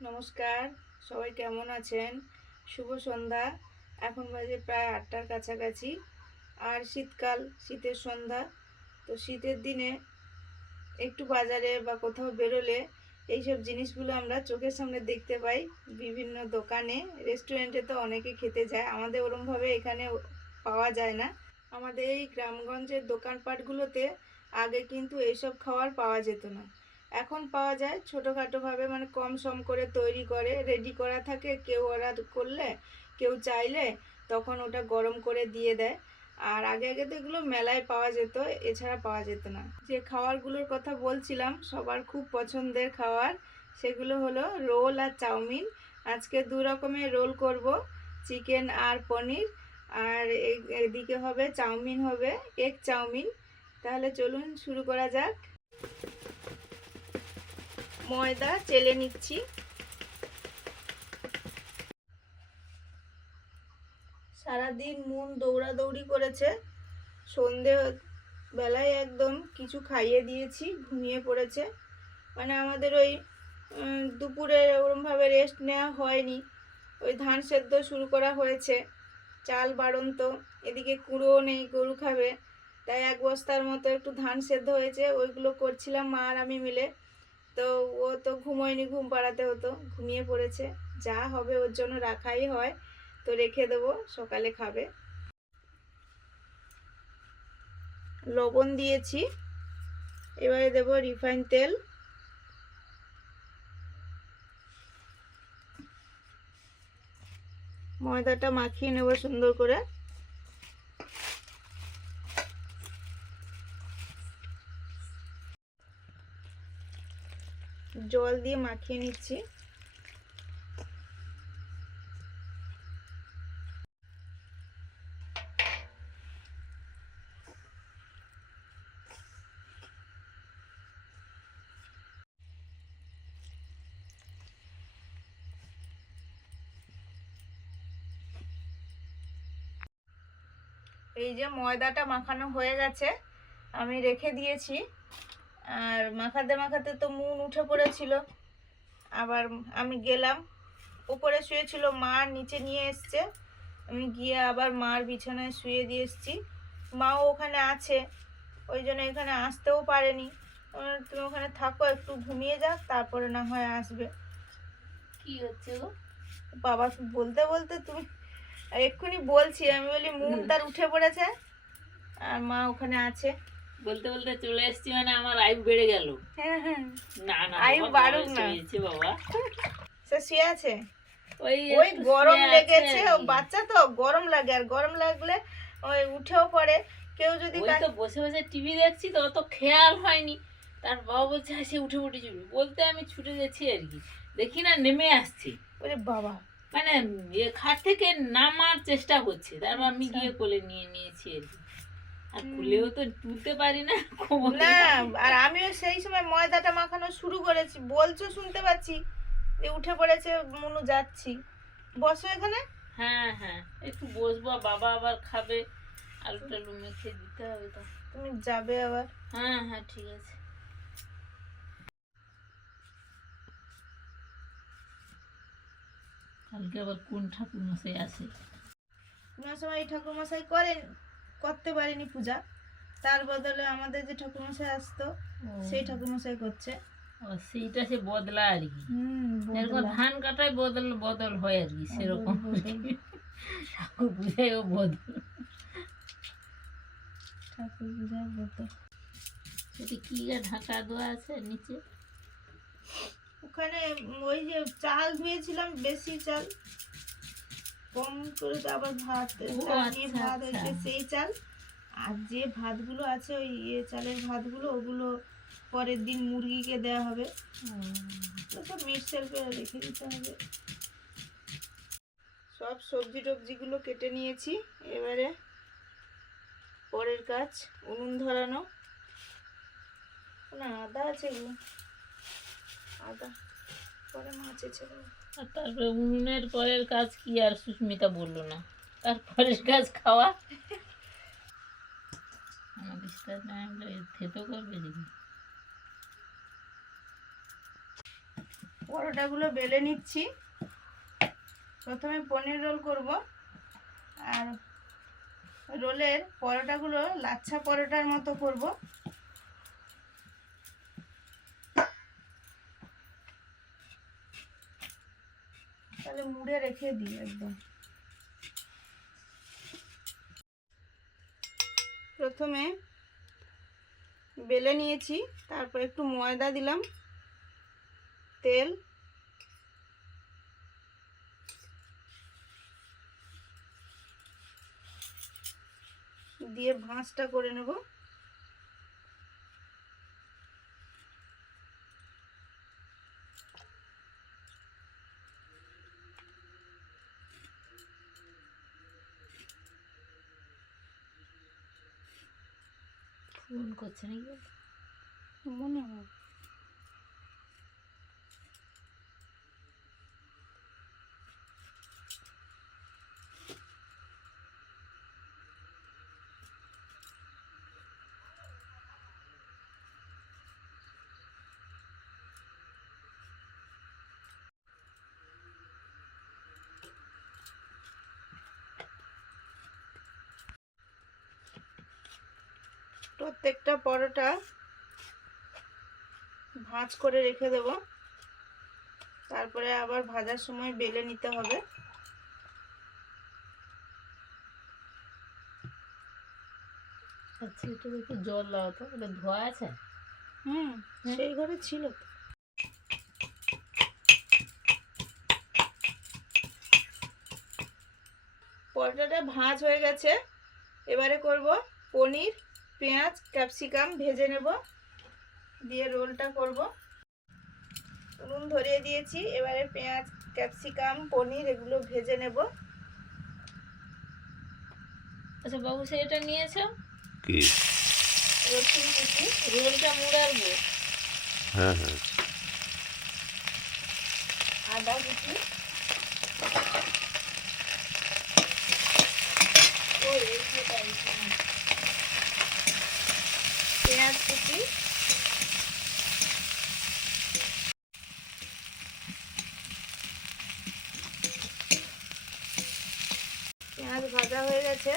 নমস্কার, সবাই কেমন আছেন? শুভ সন্ধ্যা, এখন বাজে প্রায় আটটার কাছাকাছি। আর শীতকাল, শীতের সন্ধ্যা, তো শীতের দিনে একটু বাজারে বা কোথাও বেরোলে এইসব জিনিসগুলো আমরা চোখের সামনে দেখতে পাই বিভিন্ন দোকানে। রেস্টুরেন্টে তো অনেকে খেতে যায়, আমাদের ওরমভাবে এখানে পাওয়া যায় না। আমাদের এই গ্রামগঞ্জের দোকানপাটগুলোতে আগে কিন্তু এইসব খাবার পাওয়া যেত না। এখন পাওয়া যায় ছোটোখাটোভাবে মানে কম সম করে তৈরি করে রেডি করা থাকে, কেউ অর্ডার করলে, কেউ চাইলে তখন ওটা গরম করে দিয়ে দেয়। আর আগে আগে তো এগুলো মেলায় পাওয়া যেত, এছাড়া পাওয়া যেত না। যে খাবারগুলোর কথা বলছিলাম, সবার খুব পছন্দের খাবার সেগুলো হলো রোল আর চাউমিন। আজকে দু রকমের রোল করব, চিকেন আর পনির। আর এদিকে হবে, চাউমিন হবে, এগ চাউমিন। তাহলে চলুন শুরু করা যাক। ময়দা চেলে নিচ্ছি। সারাদিন মন দৌড়াদৌড়ি করেছে। সন্ধে বেলায় একদম কিছু খাইয়ে দিয়েছি, ঘুমিয়ে পড়েছে। মানে আমাদের ওই দুপুরে ওরমভাবে রেস্ট নেওয়া হয়নি। ওই ধান সেদ্ধ শুরু করা হয়েছে। চাল বাড়ন্ত, এদিকে কুড়োও নেই, গরু খাবে। তাই এক বস্তার মতো একটু ধান সেদ্ধ হয়েছে, ওইগুলো করছিলাম মা আর আমি মিলে। তো ও তো ঘুমোয়নি, ঘুম পাড়াতে হতো, ঘুমিয়ে পড়েছে। যা হবে ওর জন্য রাখাই হয়, তো রেখে দেবো, সকালে খাবে। লবণ দিয়েছি, এবারে দেব রিফাইন তেল। ময়দাটা মাখিয়ে নেব সুন্দর করে। জল দিয়ে মাখিয়ে নিচ্ছি। এই যে ময়দাটা মাখানো হয়ে গেছে আমি রেখে দিয়েছি। আর মাখাতে মাখাতে তো মুন উঠে পড়েছিল। আবার আমি গেলাম উপরে শুয়েছিল মা নিচে নিয়ে এসছে। আমি গিয়ে আবার মার বিছানায় শুয়ে দিয়ে এসছি। মাও ওখানে আছে ওই জন্য এখানে আসতেও পারেনি। তুমি ওখানে থাকো একটু ঘুমিয়ে যাক তারপরে না হয় আসবে। কি হচ্ছে গো? বাবা বলতে বলতে তুমি এক্ষুনি বলছি আমি বলি মুন তার উঠে পড়েছে আর মা ওখানে আছে। বলতে বলতে চলে এসেছি মানে আমার আয়ু বেড়ে গেল। হ্যাঁ হ্যাঁ। না না আয়ু বাড়ুক না। বাবা। সে শুয়ে আছে? ওই ওই গরম লেগেছে বাচ্চা তো গরম লাগে। আর গরম লাগলে ওই উঠেও পড়ে। কেউ যদি তো বসে বসে টিভি দেখছি তো অত খেয়াল হয়নি। তার বাবা বলছে "হ্যাঁ, সে উঠে উঠে চুরি বলতে আমি ছুটে গেছি আর কি। দেখি না নেমে আসছি। ওরে বাবা। মানে খাট থেকে নামার চেষ্টা করছে তারপর আমি আচ্ছা। গিয়ে কোলে নিয়ে নিয়েছি আর কি। আর। খুলেও তো তুলতে পারি না না আর আমিও সেই সময় ময়দাটা মাখানো শুরু করেছি। বলছো শুনতে পাচ্ছি যে উঠে পড়েছে মনু যাচ্ছি। বসো এখানে। হ্যাঁ হ্যাঁ একটু বসবো বাবা আবার খাবে। দিতে হবে তো। তুমি যাবে আবার। হ্যাঁ হ্যাঁ ঠিক আছে। কালকে আবার কোন ঠাকুর মশাই আসে কোনো সময় এই ঠাকুরমশাই করেন? করতে পারিনি পূজা। তার বদলে আমাদের যে ঠাকুরমশাই আসতো সেই ঠাকুরমশাই করছে। সেইটা সে বদলা আর কি। এরকম ধান কাটায় বদল বদল হয় আর কি সেরকম। ঠাকুর পূজায় ও বদল। ঠাকুর পূজার বদল। সেটা কি ঢাকা দেওয়া আছে নিচে? ওখানে ওই যে চাল ধুয়েছিলাম বেশি চাল। কম করে তো আবার ভাত ও, চাল নিয়ে আচ্ছা, ভাত আচ্ছা। হয়েছে সেই চাল। আর যে ভাতগুলো আছে ওই ইয়ে চালের ভাতগুলো ওগুলো পরের দিন মুরগিকে দেওয়া হবে। তো সব রেখে দিতে হবে। সব সবজি টবজিগুলো কেটে নিয়েছি। এবারে পরের কাজ উনুন ধরানো। না আদা আছে এগুলো। আদা পরে মাছ এছে আর তারপরে উনুনের পরের কাজ কি আর সুস্মিতা বলল না? তারপরের কাজ খাওয়া? আমার বিশ্বাস আমি থেতো করবে দেখি পরোটাগুলো বেলে নিচ্ছি। প্রথমে পনির রোল করব। আর রোলের পরোটাগুলো লাচ্ছা পরোটার মতো করব। তাহলে মুড়ে রেখে দিই একদম। প্রথমে বেলে নিয়েছি, তারপর একটু ময়দা দিলাম, তেল। দিয়ে ভাঁজটা করে নেব। ফোন করছে নাকি মনে হয় প্রত্যেকটা পরোটা ভাঁজ করে রেখে দেব। তারপরে আবার ভাজার সময় বেলে নিতে হবে। আচ্ছা একটু একটু জল দাও তো ওটা ধোয়া আছে? হুম হ্যাঁ। সেই ঘরে ছিল তো। পরোটাটা ভাঁজ হয়ে গেছে। এবারে করব পনির পেঁয়াজ ক্যাপসিকাম ভেজে নেব। দিয়ে রোলটা করব। নুন ধরিয়ে দিয়েছি। এবারে পেঁয়াজ ক্যাপসিকাম পনির এগুলো ভেজে নেব। আচ্ছা বাবু সেটা নিয়েছো? কি? রসুন কুচি। রোলটা মুড়াবো হ্যাঁ হ্যাঁ। আদা কুচি। ওই এই যে পেঁয়াজ ভাজা হয়ে গেছে।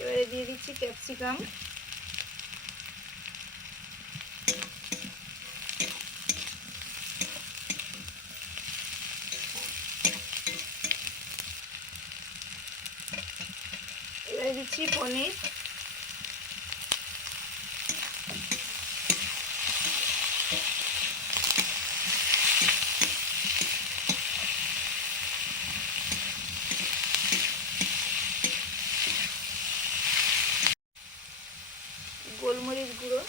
এবারে দিয়ে দিচ্ছি ক্যাপসিকাম। দিচ্ছি পনির গোলমরিচ গুঁড়ো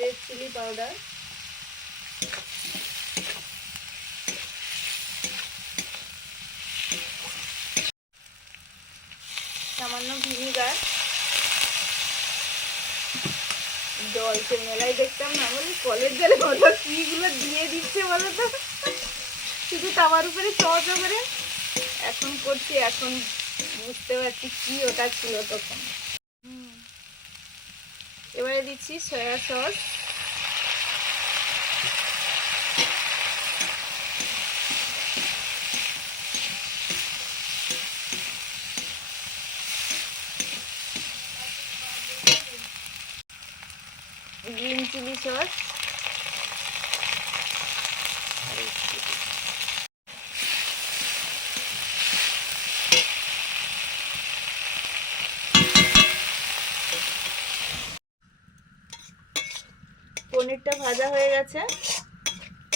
রেড চিলি পাউডার সামান্য ভিনিগার। জলকে মেলায় দেখতাম না বলি কলের জলে হলো কিগুলো দিয়ে দিচ্ছে বলো তো শুধু তাওয়ার উপরে চচ করে এখন করছি এখন বুঝতে পারছি কি ওটা ছিল তখন। এবারে দিচ্ছি সয়া সস। পনিরটা ভাজা হয়ে গেছে।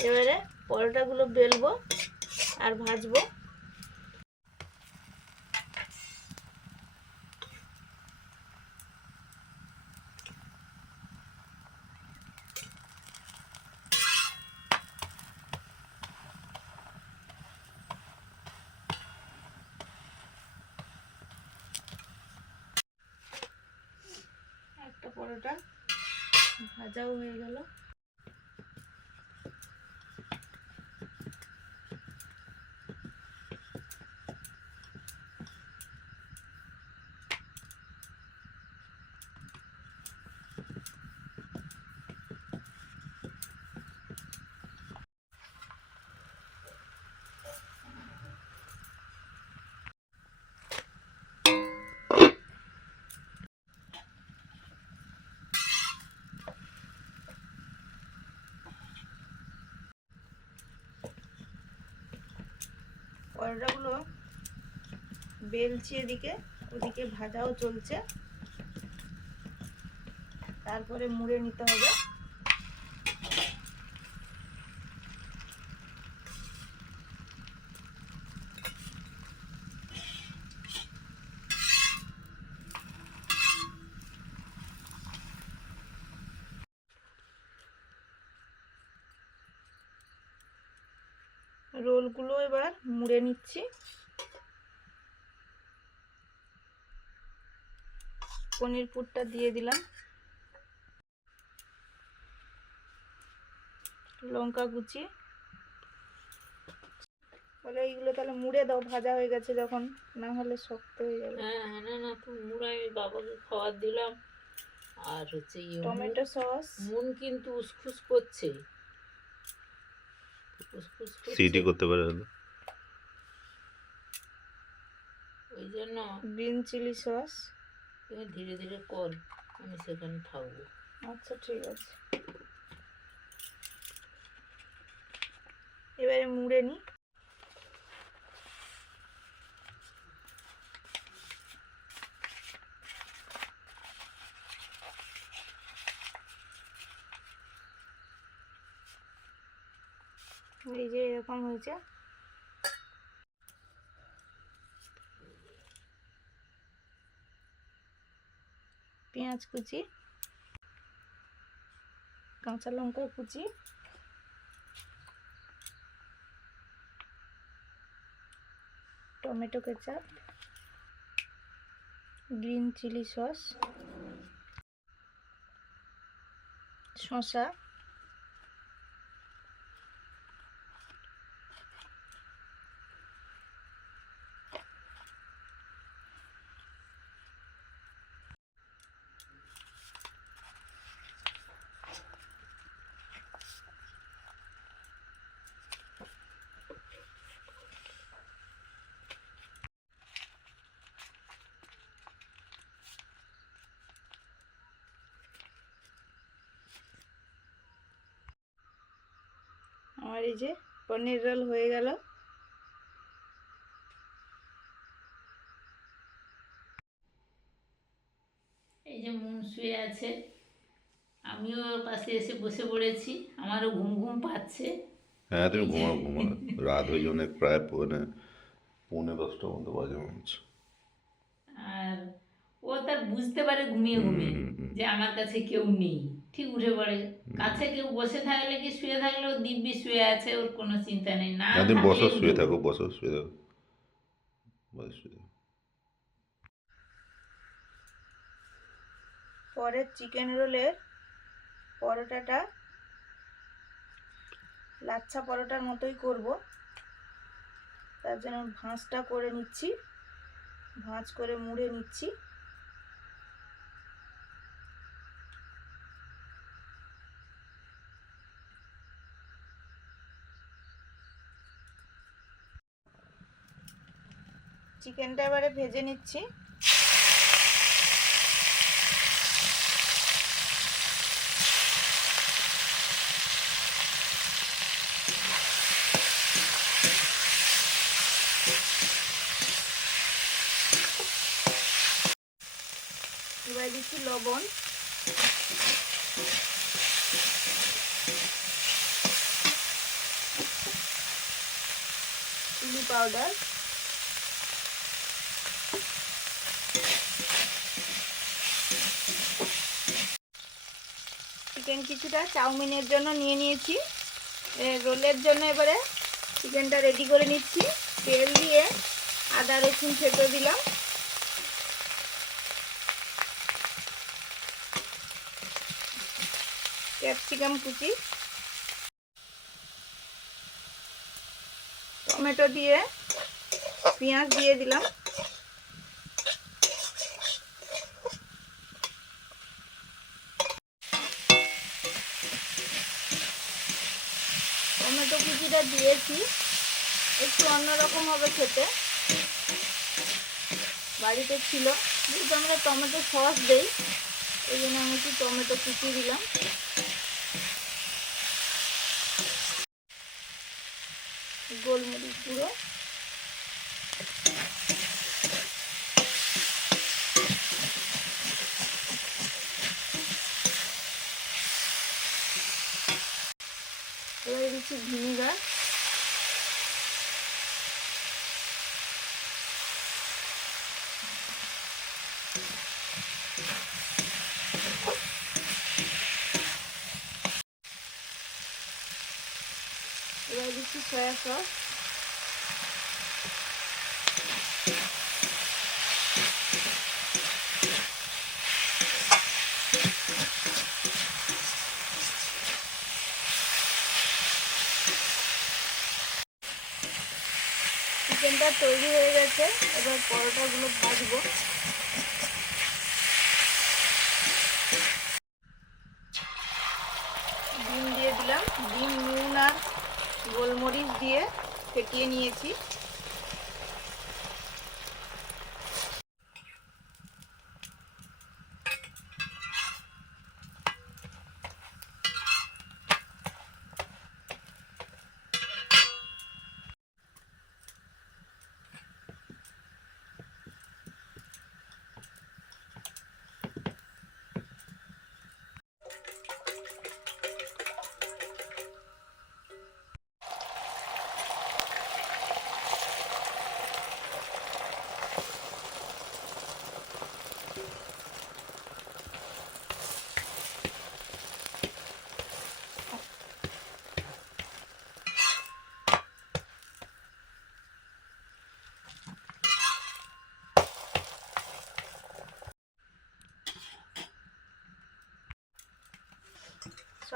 এবারে পরোটাগুলো বেলবো আর ভাজবো একটা পরোটা ভাজাও হয়ে গেল। পরোটাগুলো বেলছি এদিকে ওদিকে ভাজাও চলছে। তারপরে মুড়ে নিতে হবে রোলগুলো এবার নিচ্ছি। পনির পুরটা দিয়ে দিলাম। লঙ্কা কুচি। বলে এইগুলো তাহলে মুড়ে দাও ভাজা হয়ে গেছে যখন না হলে শক্ত হয়ে যাবে। হ্যাঁ হ্যাঁ না না তো মুড় আমি বাবাকে খাবার দিলাম। আর হচ্ছে টমেটো সস। মন কিন্তু উসখুস করছে। উসখুস। সিটি করতে পারে ওই জন্য গ্রিন চিলি সস। তুমি ধীরে ধীরে কর আমি সেখানে থাকব। আচ্ছা ঠিক আছে। এবারে মুড়ে নি। এই যে এরকম হয়েছে। পেঁয়াজ কুচি কাঁচা লঙ্কা কুচি tomato ketchup green chilli sauce শসা আমার এই যে পনির রোল হয়ে গেল। এই যে মন শুয়ে আছে। আমিও ওর পাশে এসে বসে পড়েছি। আমারও ঘুম ঘুম পাচ্ছে। হ্যাঁ তুমি ঘুমাও ঘুমাও। রাত হয়ে অনেক প্রায় পৌনে পৌনে দশটা মতো বাজে মনে আর ও তার বুঝতে পারে ঘুমিয়ে ঘুমিয়ে। যে আমার কাছে কেউ নেই। ঠিক উঠে পড়ে? কাছে কেউ বসে থাকলে কি শুয়ে থাকলেও দিব্যি শুয়ে আছে? ওর কোনো চিন্তা নেই। না তুমি বসো শুয়ে থাকো বসো শুয়ে থাকো বসো শুয়ে থাকো পরের চিকেন রোলের পরোটাটা লাচ্ছা পরোটার মতোই করব। তার জন্য ভাঁজটা করে নিচ্ছি। ভাঁজ করে মুড়ে নিচ্ছি। চিকেনটা এবারে ভেজে নিচ্ছি। এবার দিচ্ছি লবণ। Chilli powder. চিকেন কিছুটা চাউমিনের জন্য নিয়ে নিয়েছি। রোলের জন্য এবারে চিকেনটা রেডি করে নিচ্ছি। তেল দিয়ে আদা, রসুন থেতো দিলাম। ক্যাপসিকাম কুচি। টমেটো দিয়ে পেঁয়াজ দিয়ে দিলাম টমেটো কুচিটা দিয়েছি। একটু অন্যরকম হবে খেতে। বাড়িতে ছিল। যেহেতু আমরা টমেটো সস দেই, এই জন্য আমি একটু টমেটো কুচি দিলাম গোলমরিচ গুঁড়ো দিচ্ছি ভিনিগার এবার সস চিকেনটা তৈরি হয়ে গেছে এবার পরোটাগুলো ভাজবো ডিম দিয়ে দিলাম ডিম নুন আর গোলমরিচ দিয়ে ফেটিয়ে নিয়েছি।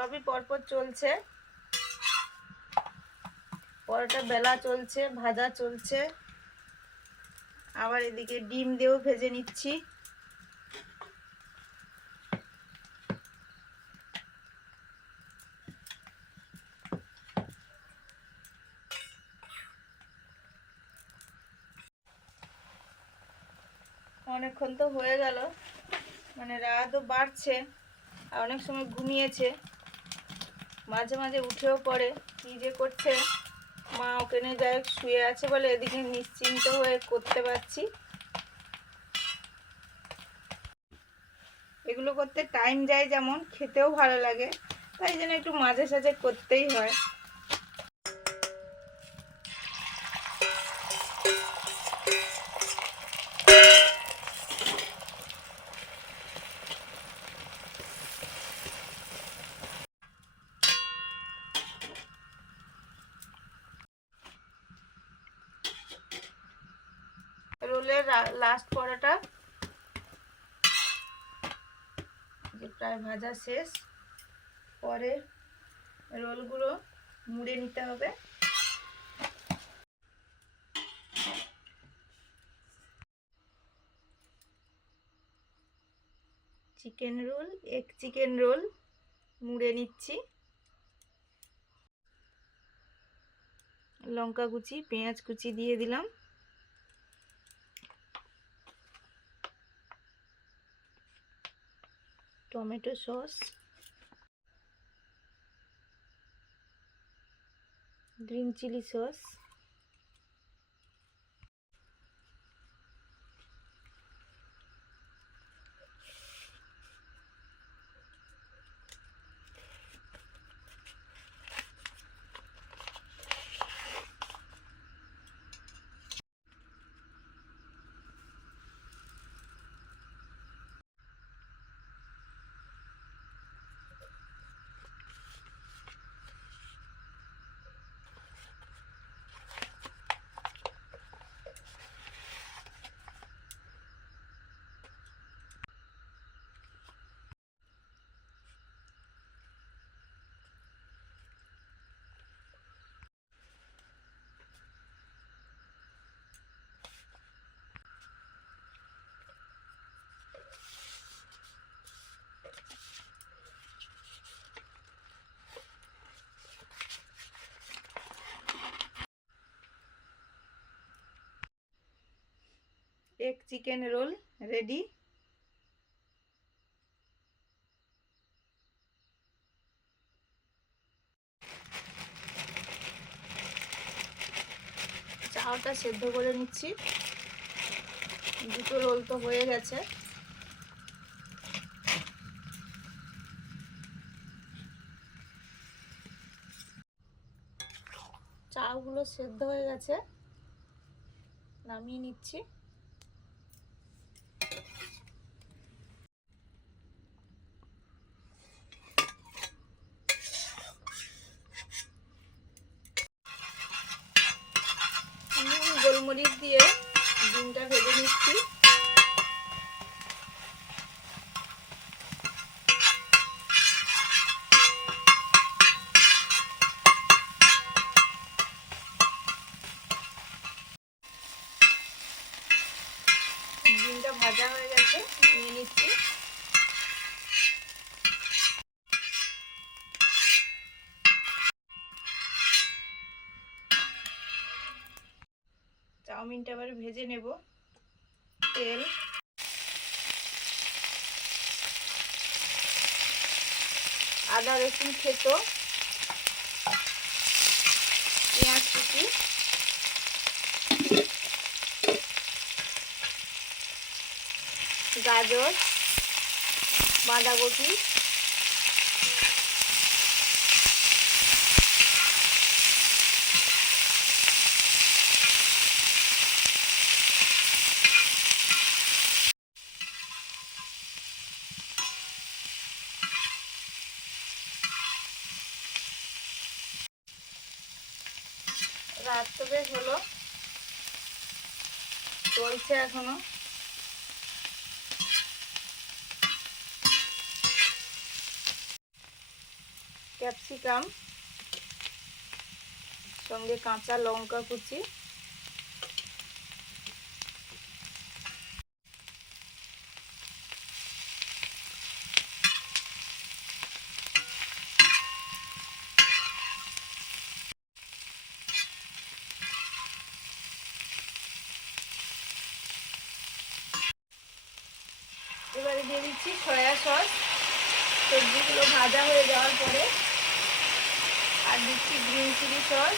সবই পরপর চলছে। পরোটা বেলা চলছে, ভাজা চলছে। আবার এদিকে ডিম দিয়েও ভেজে নিচ্ছি। অনেকক্ষণ তো হয়ে গেল। মানে রাতও বাড়ছে, আর অনেক সময় ঘুমিয়েছে। মাঝে মাঝে উঠেও পড়ে, কী যে করছে? মা ওখানে যাই, শুয়ে আছে বলে এদিকে নিশ্চিন্ত হয়ে করতে পারছি। এগুলো করতে টাইম যায় যেমন, খেতেও ভালো লাগে। তাই জন্য একটু মাঝে সাঝে করতেই হয়। রোলের লাস্ট পরোটা। যে প্রায় ভাজা শেষ। পরে রোলগুলো মুড়ে নিতে হবে। চিকেন রোল এক চিকেন রোল মুড়ে নিচ্ছি। লঙ্কা কুচি, পেঁয়াজ কুচি দিয়ে দিলাম। Tomato sauce green chilli sauce এক চিকেন রোল রেডি। চাউটা সেদ্ধ করে নিচ্ছি। দুটো রোল তো হয়ে গেছে। চাগুলো সেদ্ধ হয়ে গেছে। নামিয়ে নিচ্ছি নুন গোলমরিচ দিয়ে ডিমটা ভেজে নিচ্ছি। চাউমিনটা এবার ভেজে নেব। তেল। আদা রসুন খেতো পেঁয়াজ কুচি। গাজর বাঁধাকপি রাত তো বেশ হলো চলছে এখনও। ক্যাপসিকাম সঙ্গে কাঁচা লঙ্কা কুচি এবারে দিয়ে দিচ্ছি সয়া সস। সবজিগুলো ভাজা হয়ে যাওয়ার পরে আর দিচ্ছি গ্রিন চিলি সস।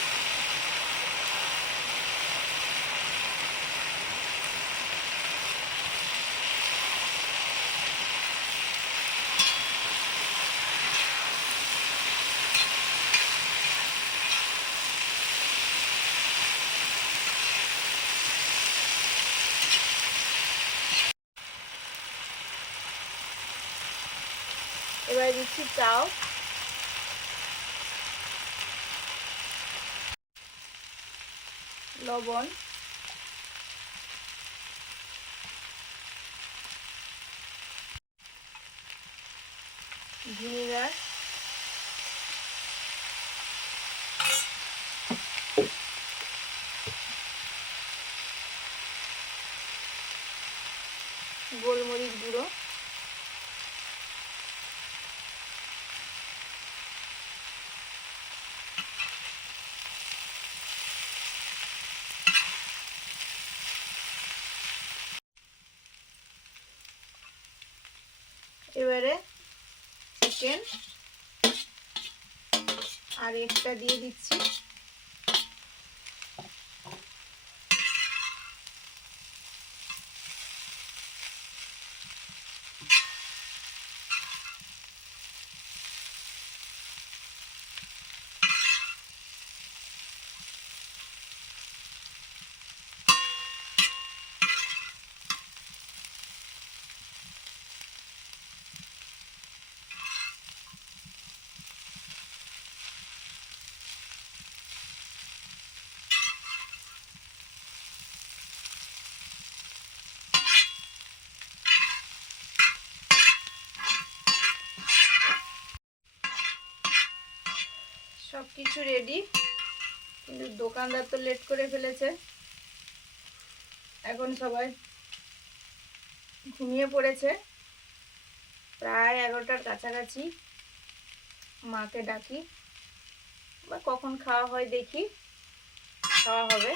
এবারে দিচ্ছি চাও লবণ ভিনেগার চিকেন আর এটা দিয়ে দিচ্ছি। সব কিছু রেডি কিন্তু দোকানদার তো লেট করে ফেলেছে। এখন সবাই ঘুমিয়ে পড়েছে। প্রায় এগারোটার কাছাকাছি মাকে ডাকি। বা কখন খাওয়া হয় দেখি। খাওয়া হবে।